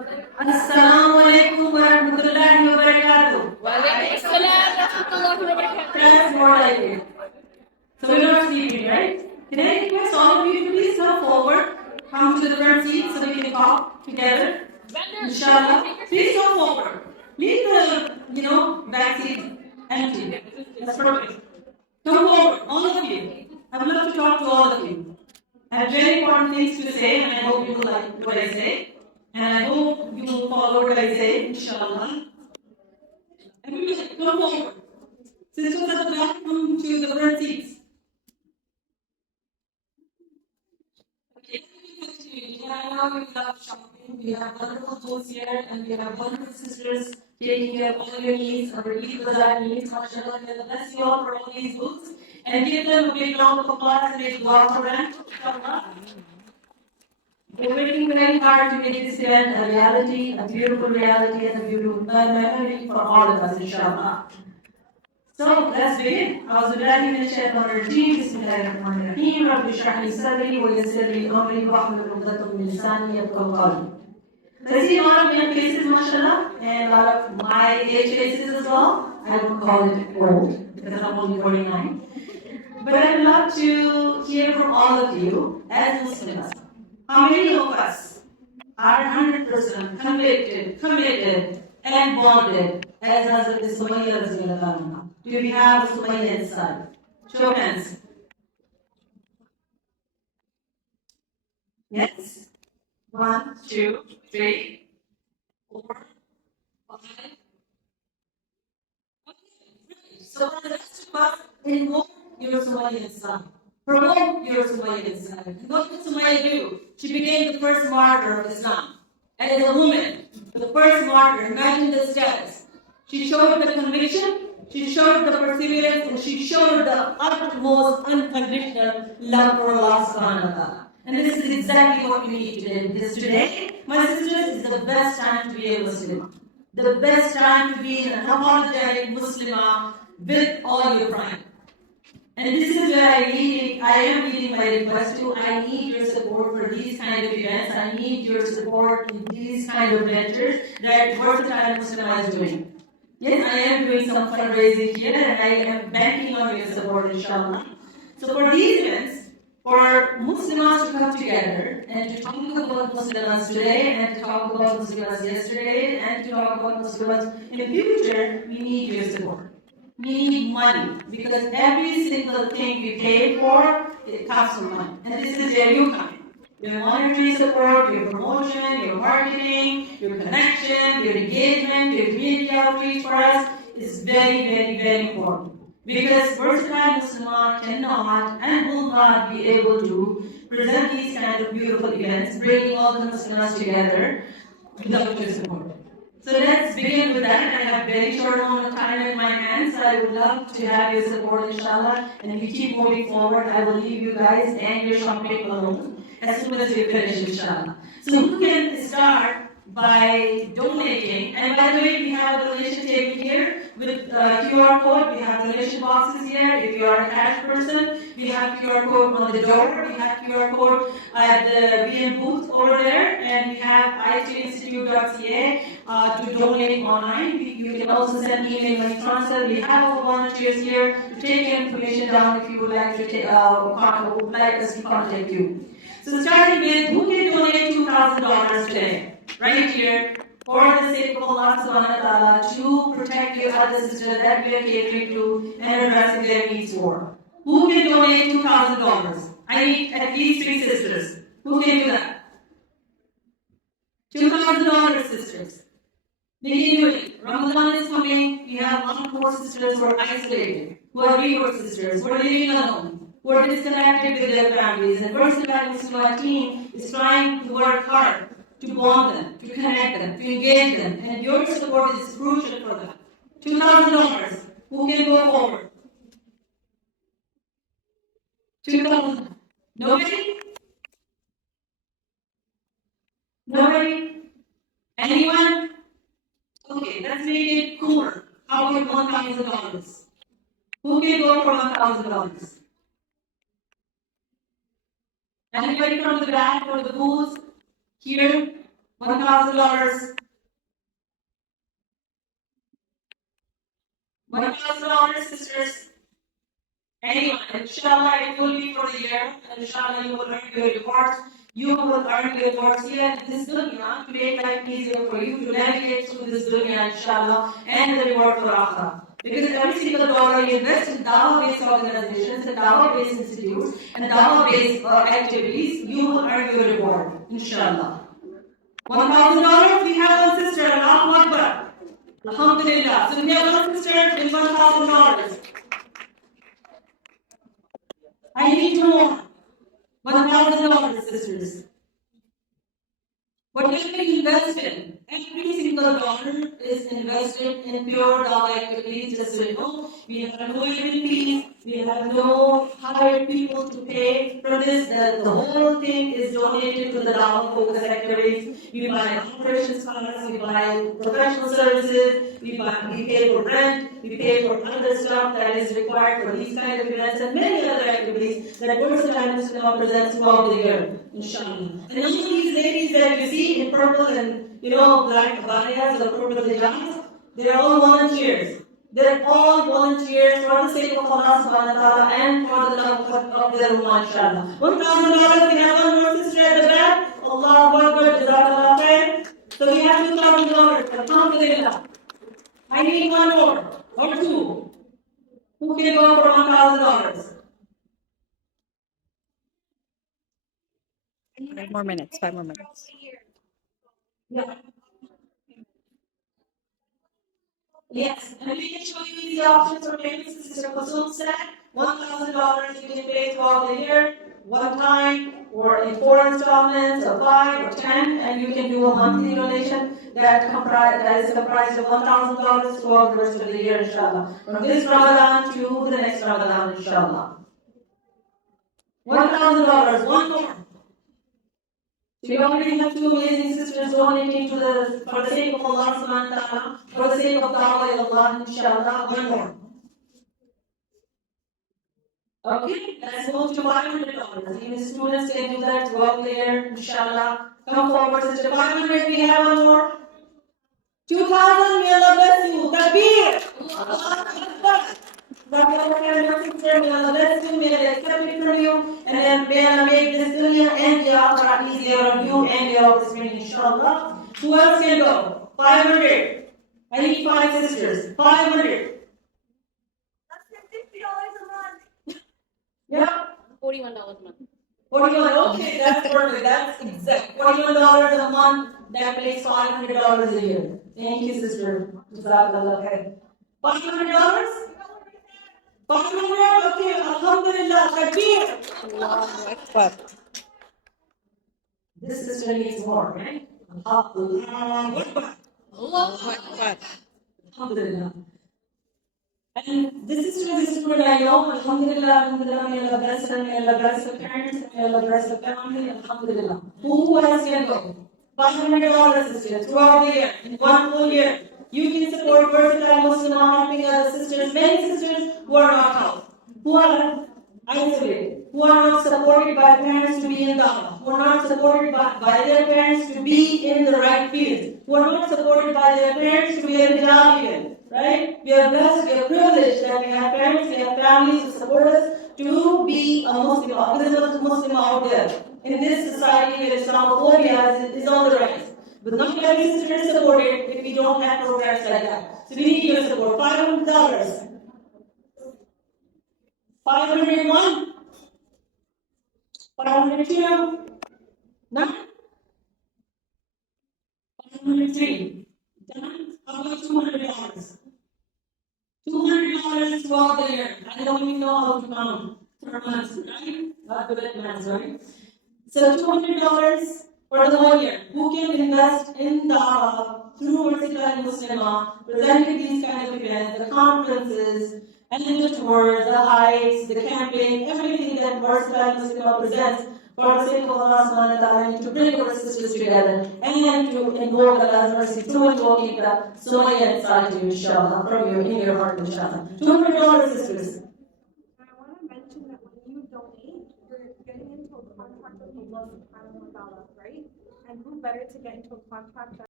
Assalamu alaikum wa rahmatullahi wa barakatuh. وعليكم السلام ورحمة الله وبركاته. That's more like it. So we're not sleeping, right? Can I request all of you to please come forward, come to the front seat so we can talk together? Inshallah. Please come forward. Leave the, back seat empty. That's perfect. Come forward, all of you. I would love to talk to all of you. I have very important things to say, and I hope you will like what I say. And I hope you will follow what I say, inshallah. Everybody, come forward. Sisters at the back, come to the front seats. Okay, I know we love shopping. We have wonderful booths here, and we have wonderful sisters taking care of all your needs, our Eid Bazaar needs. MashaAllah, may Allah bless you all for all these booths. And give them a big round of applause and make dua for them. Inshallah. We're working very hard to make this event a reality, a beautiful reality, and a beautiful memory for all of us, inshallah. So let's begin. أعوذ بالله من الشيطان الرجيم. بسم الله الرحمن الرحيم. رب اشرح لي صدري ويسر لي أمري واحلل عقدة من لساني يفقهوا قولي. So I see a lot of young faces, mashallah, and a lot of my age faces as well. I don't call it old because I'm only 49. But I'd love to hear from all of you as Muslims. How many of us are 100% committed, and bonded as Hazrat Sumayya Radhiyallahu anha? Do we have Sumayya inside? Show of hands. Yes? 1, 2, 3, 4, 5. So for the rest of us, invoke your Sumayya inside. Promote your Sumayya inside. And what did Sumayya do? She became the first martyr of Islam. And as a woman, the first martyr, imagine the status. She showed the conviction, she showed the perseverance, and she showed the utmost unconditional love for Allah subhanahu wa ta'ala. And this is exactly what we need today. Because today, my sisters, is the best time to be a Muslim. The best time to be an unapologetic Muslimah with all your pride. And this is where I am leading my request to. I need your support for these kind of events. I need your support in these kind of ventures that Versatile Muslimah is doing. Yes, I am doing some fundraising here and I am banking on your support, inshallah. So for these events, for Muslims to come together and to talk about Muslims today and to talk about Muslims yesterday and to talk about Muslims in the future, we need your support. We need money because every single thing we pay for, it costs from money. And this is where you come in. Your monetary support, your promotion, your marketing, your connection, your engagement, your community outreach for us is very, very, very important. Because Versatile Muslimah cannot and will not be able to present these kind of beautiful events, bringing all the Muslims together without your support. So let's begin with that. I have very short amount of time in my hands, so I would love to have your support, inshallah. And if we keep moving forward, I will leave you guys and your shopping alone as soon as we finish, inshallah. So who can start by donating? And by the way, we have a donation table here with QR code. We have donation boxes here. If you are a cash person, we have QR code on the door. We have QR code at the BM booth over there. And we have piety.ca to donate online. You can also send email money transfer. We have our volunteers here to take your information down if you would like to would like us to contact you. So starting with, who can donate $2,000 today? Right here, for the sake of Allah subhanahu wa ta'ala, to protect your other sisters that we are catering to and addressing their needs for. Who can donate $2,000? I need at least 3 sisters. Who can do that? $2,000 sisters. We can do it. Ramadan is coming. We have a lot more sisters who are isolated, who are wayward sisters, who are living alone, who are disconnected with their families. And Versatile Muslimah team is trying to work hard to bond them, to connect them, to engage them. And your support is crucial for that. $2,000. Who can go forward? 2,000. Nobody? Nobody? Anyone? Okay, let's make it cooler. How about $1,000? Who can go for $1,000? Anybody from the back or the booth? Here? $1,000. $1,000, sisters. Anyone, inshallah, it will be for the year, and inshallah, you will earn your rewards. You will earn your rewards here in this dunya to make life easier for you to navigate through this dunya, inshallah, and the reward for akhirah. Because every single dollar you invest in dawah-based organizations and dawah-based institutes and dawah-based activities, you will earn your reward, inshallah. $1,000, we have one sister, Allahu Akbar. Alhamdulillah. So we have one sister with $1,000. I need two more. $1,000, sisters. Whatever you invest in, every single dollar is invested in pure dawah activities, just so you know. We have no admin fees, we have no hired people to pay for this. The whole thing is donated to the dawah focus activities. We buy operations costs, we buy professional services, we pay for rent, we pay for other stuff that is required for these kind of events and many other activities that Muslimah presents throughout the year, inshallah. And none of these ladies that you see in purple and black abayas or purple hijabs, they're all volunteers. They're all volunteers for the sake of Allah subhanahu wa ta'ala and for the love of their ummah, inshallah. $1,000, we have one more sister at the back. Allahu Akbar, Jazakallah khair. So we have $2,000. Alhamdulillah. I need one more or two. Who can go for $1,000? 5 more minutes. 5 more minutes. Yeah. Yes, and we can show you the options for payments. This is a Kusum set. $1,000 you can pay throughout the year, one time, or in 4 installments, or 5 or 10, and you can do a monthly donation that is comprised of $1,000 throughout the rest of the year, inshallah. From this Ramadan to the next Ramadan, inshallah. $1,000, one more. We already have 2 amazing sisters donating for the sake of Allah subhanahu wa ta'ala, for the sake of da'wah Allah, inshallah, one more. Okay, let's move to $500. Even students can do that throughout the year, inshallah. Come forward, sister. 500, we have one more. 2,000, may Allah bless you. Takbir! May Allah bless you, may Allah accept it from you, and then may Allah make this dunya and the akhirah easier on you and your offspring, inshallah. Who else can go? 500. I need 5 sisters. 500. Yeah. $41 a month. 41. Okay, that's perfect. That's exact. $41 a month. That makes $500 a year. Thank you, sister. Jazakallah khair. $500? 500. Okay. Alhamdulillah. Takbir. Allahu Akbar. This sister needs more, right? Alhamdulillah. Allahu Akbar. Alhamdulillah. And this is true, this is what I know. Alhamdulillah, alhamdulillah, may Allah bless them, may Allah bless the parents, may Allah bless the family, alhamdulillah. Who else can go? $500 sister throughout the year, in one full year. You can support versatile Muslimah, helping other sisters, many sisters who are not helped, who are isolated, who are not supported by parents to be in dawah, who are not supported by their parents to be in the right field, who are not supported by their parents to be a hijab even. Right? We are blessed, we are privileged that we have parents, we have families who support us to be a Muslim. There is a Muslim out there. In this society where Islamophobia is on the rise. But not every sister is supported if we don't have programs like that. So we need your support. $500. 501. 502. 9. 503. Done? How about $200? $200 throughout the year. I don't even know how to count per month, right? Not good at math, right? So $200 for the whole year. Who can invest in dawah through versatile Muslimah, presenting these kinds of events, the conferences, and the tours, the hikes, the camping, everything that versatile Muslimah presents for the sake of Allah subhanahu wa ta'ala, and to bring our sisters together and to invoke Allah's mercy through invoking the Sumayya inside you, inshallah, from you, in your heart, inshallah. $200, sisters. I want to mention that when you donate, you're getting into a contract with Allah subhanahu wa ta'ala, right? And who better to get into a contract